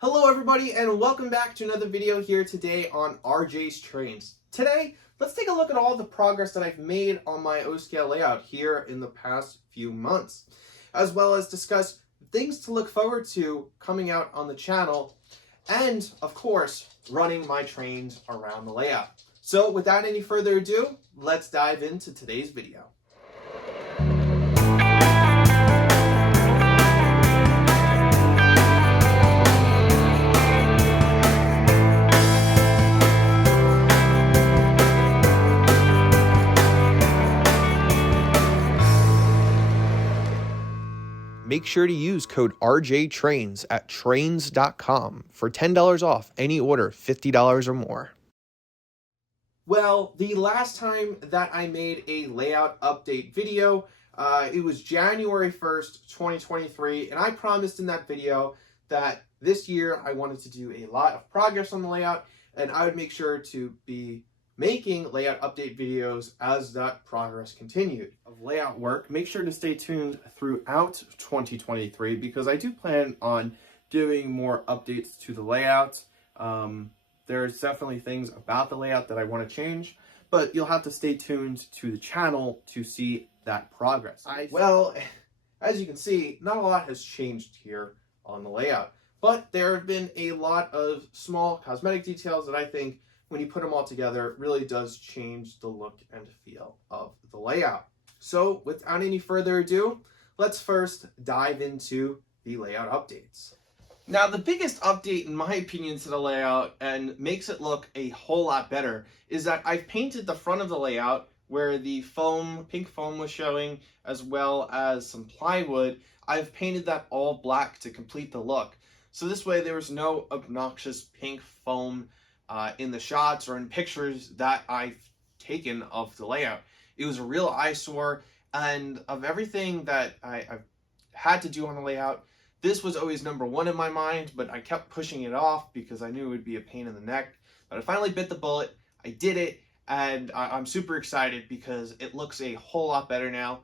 Hello everybody and welcome back to another video here today on RJ's Trains. Today, let's take a look at all the progress that I've made on my O-scale layout here in the past few months, as well as discuss things to look forward to coming out on the channel, and of course, running my trains around the layout. So without any further ado, let's dive into today's video. Make sure to use code RJTRAINS at trains.com for $10 off any order $50 or more. Well, the last time that I made a layout update video, it was January 1st, 2023, and I promised in that video that this year I wanted to do a lot of progress on the layout, and I would make sure to be making layout update videos as that progress continued. Of layout work, make sure to stay tuned throughout 2023 because I do plan on doing more updates to the layout. There's definitely things about the layout that I want to change, but you'll have to stay tuned to the channel to see that progress. Well, as you can see, not a lot has changed here on the layout, but there have been a lot of small cosmetic details that I think when you put them all together, it really does change the look and feel of the layout. So without any further ado, let's first dive into the layout updates. Now, the biggest update, in my opinion, to the layout and makes it look a whole lot better is that I've painted the front of the layout where the foam, pink foam was showing, as well as some plywood. I've painted that all black to complete the look. So this way there was no obnoxious pink foam in the shots or in pictures that I've taken of the layout. It was a real eyesore, and of everything that I've had to do on the layout, this was always number one in my mind, but I kept pushing it off because I knew it would be a pain in the neck. But I finally bit the bullet, I did it, and I'm super excited because it looks a whole lot better now.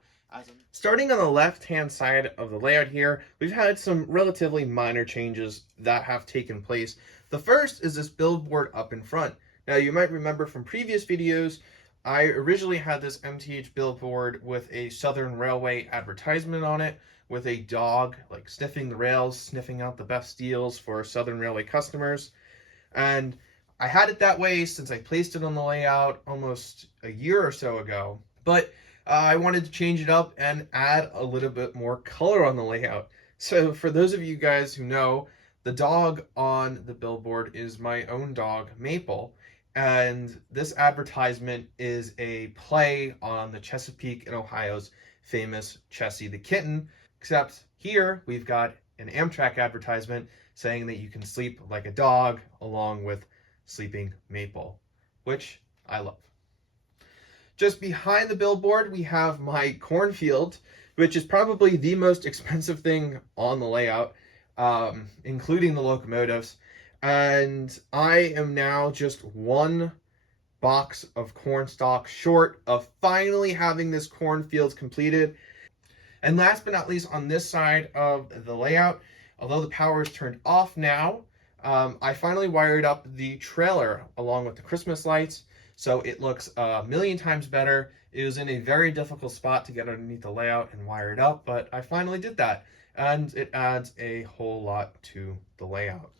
Starting on the left-hand side of the layout here, we've had some relatively minor changes that have taken place. The first is this billboard up in front. Now, you might remember from previous videos, I originally had this MTH billboard with a Southern Railway advertisement on it, with a dog like sniffing the rails, sniffing out the best deals for Southern Railway customers. And I had it that way since I placed it on the layout almost a year or so ago. But I wanted to change it up and add a little bit more color on the layout. So for those of you guys who know, the dog on the billboard is my own dog, Maple, and this advertisement is a play on the Chesapeake and Ohio's famous Chessie the kitten, except here we've got an Amtrak advertisement saying that you can sleep like a dog along with sleeping Maple, which I love. Just behind the billboard, we have my cornfield, which is probably the most expensive thing on the layout, including the locomotives. And I am now just one box of corn stalk short of finally having this cornfield completed. And last but not least, on this side of the layout, although the power is turned off now, I finally wired up the trailer along with the Christmas lights. So it looks a million times better. It was in a very difficult spot to get underneath the layout and wire it up, but I finally did that. And it adds a whole lot to the layout.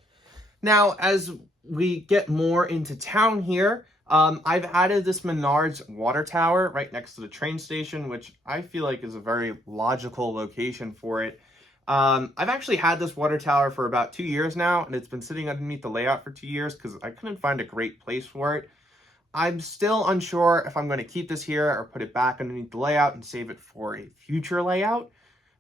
Now, as we get more into town here, I've added this Menards water tower right next to the train station, which I feel like is a very logical location for it. I've actually had this water tower for about 2 years now, and it's been sitting underneath the layout for 2 years because I couldn't find a great place for it. I'm still unsure if I'm going to keep this here or put it back underneath the layout and save it for a future layout.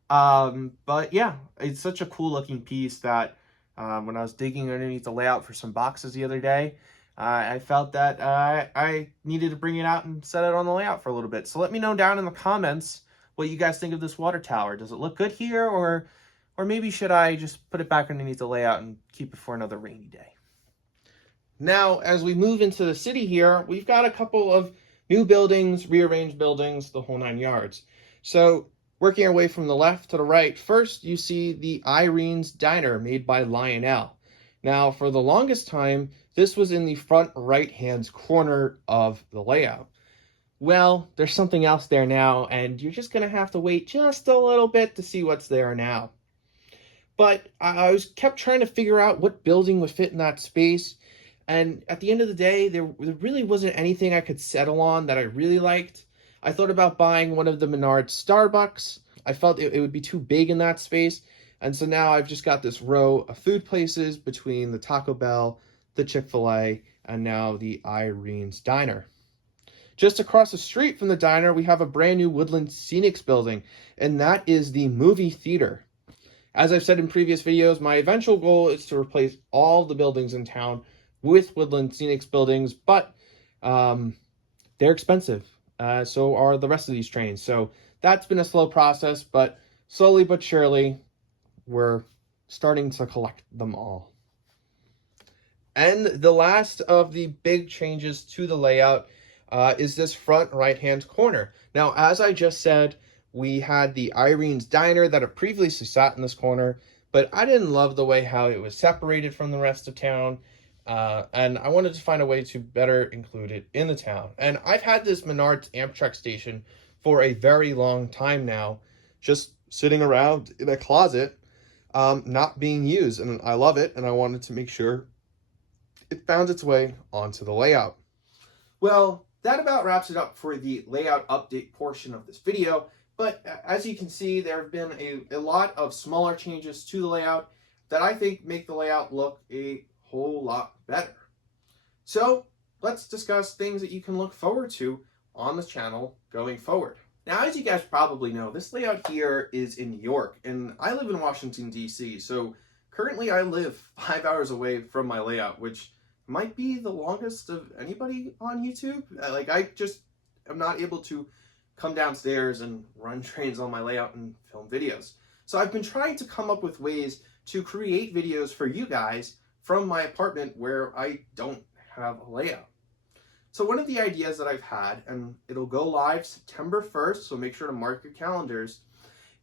But yeah, it's such a cool looking piece that when I was digging underneath the layout for some boxes the other day, I felt that I needed to bring it out and set it on the layout for a little bit. So let me know down in the comments what you guys think of this water tower. Does it look good here, or maybe should I just put it back underneath the layout and keep it for another rainy day? Now, as we move into the city here, we've got a couple of new buildings, rearranged buildings, the whole 9 yards. So working our way from the left to the right, first you see the Irene's Diner made by Lionel. Now, for the longest time, this was in the front right-hand corner of the layout. Well, there's something else there now, and you're just going to have to wait just a little bit to see what's there now. But I kept trying to figure out what building would fit in that space, and at the end of the day, there really wasn't anything I could settle on that I really liked. I thought about buying one of the Menards Starbucks. I felt it would be too big in that space, and so now I've just got this row of food places between the Taco Bell, the Chick-fil-A, and now the Irene's Diner. Just across the street from the diner, we have a brand new Woodland Scenics building, and that is the movie theater. As I've said in previous videos, my eventual goal is to replace all the buildings in town with Woodland Scenics buildings, but they're expensive. So are the rest of these trains. So that's been a slow process, but slowly but surely, we're starting to collect them all. And the last of the big changes to the layout is this front right-hand corner. Now, as I just said, we had the Irene's Diner that had previously sat in this corner, but I didn't love the way how it was separated from the rest of town, and I wanted to find a way to better include it in the town. And I've had this Menards Amtrak station for a very long time now, just sitting around in a closet, not being used, and I love it, and I wanted to make sure it found its way onto the layout. Well, that about wraps it up for the layout update portion of this video, but as you can see, there have been a lot of smaller changes to the layout that I think make the layout look a whole lot better. So let's discuss things that you can look forward to on the channel going forward. Now, as you guys probably know, this layout here is in New York, and I live in Washington, D.C., so currently I live 5 hours away from my layout, which might be the longest of anybody on YouTube. Like, I just am not able to come downstairs and run trains on my layout and film videos. So I've been trying to come up with ways to create videos for you guys from my apartment where I don't have a layout. So one of the ideas that I've had, and it'll go live September 1st, so make sure to mark your calendars,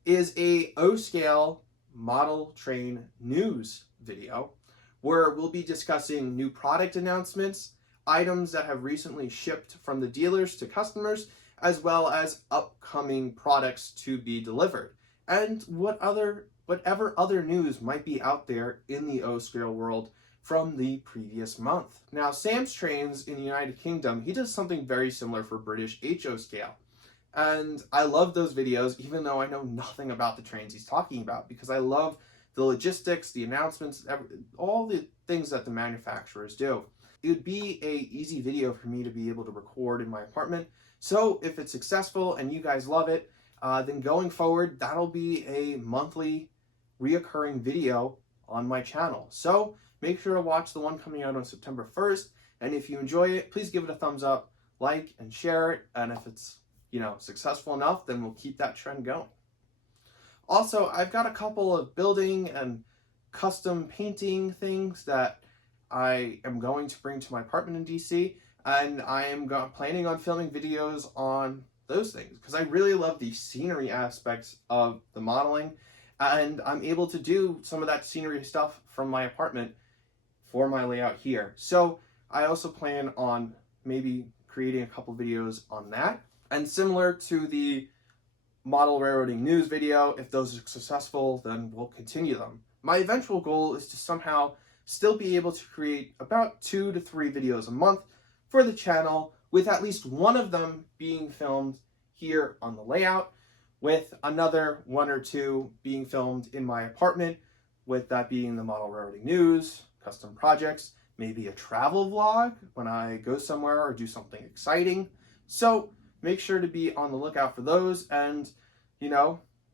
is a O-scale model train news video where we'll be discussing new product announcements, items that have recently shipped from the dealers to customers, as well as upcoming products to be delivered, and whatever other news might be out there in the O-scale world from the previous month. Now, Sam's Trains in the United Kingdom, he does something very similar for British HO scale. And I love those videos, even though I know nothing about the trains he's talking about, because I love the logistics, the announcements, all the things that the manufacturers do. It would be an easy video for me to be able to record in my apartment. So if it's successful and you guys love it, then going forward, that'll be a monthly reoccurring video on my channel. So make sure to watch the one coming out on September 1st. And if you enjoy it, please give it a thumbs up, like, and share it. And if it's, successful enough, then we'll keep that trend going. Also, I've got a couple of building and custom painting things that I am going to bring to my apartment in DC, and I am planning on filming videos on those things because I really love the scenery aspects of the modeling, and I'm able to do some of that scenery stuff from my apartment for my layout here. So I also plan on maybe creating a couple videos on that. And similar to the model railroading news video, if those are successful, then we'll continue them. My eventual goal is to somehow still be able to create about 2 to 3 videos a month for the channel, with at least one of them being filmed here on the layout, with another 1 or 2 being filmed in my apartment, with that being the model railroading news, custom projects, maybe a travel vlog when I go somewhere or do something exciting. So make sure to be on the lookout for those, and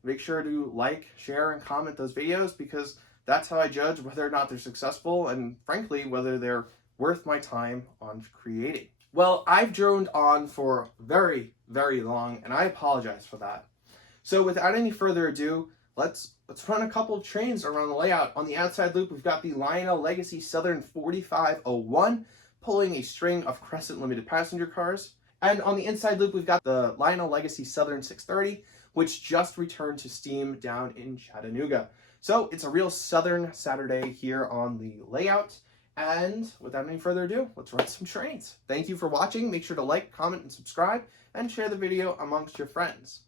make sure to like, share, and comment those videos, because that's how I judge whether or not they're successful, and frankly, whether they're worth my time on creating. Well, I've droned on for very, very long, and I apologize for that. So without any further ado, let's run a couple of trains around the layout. On the outside loop, we've got the Lionel Legacy Southern 4501 pulling a string of Crescent Limited passenger cars. And on the inside loop, we've got the Lionel Legacy Southern 630, which just returned to steam down in Chattanooga. So it's a real Southern Saturday here on the layout. And without any further ado, let's run some trains. Thank you for watching. Make sure to like, comment, and subscribe, and share the video amongst your friends.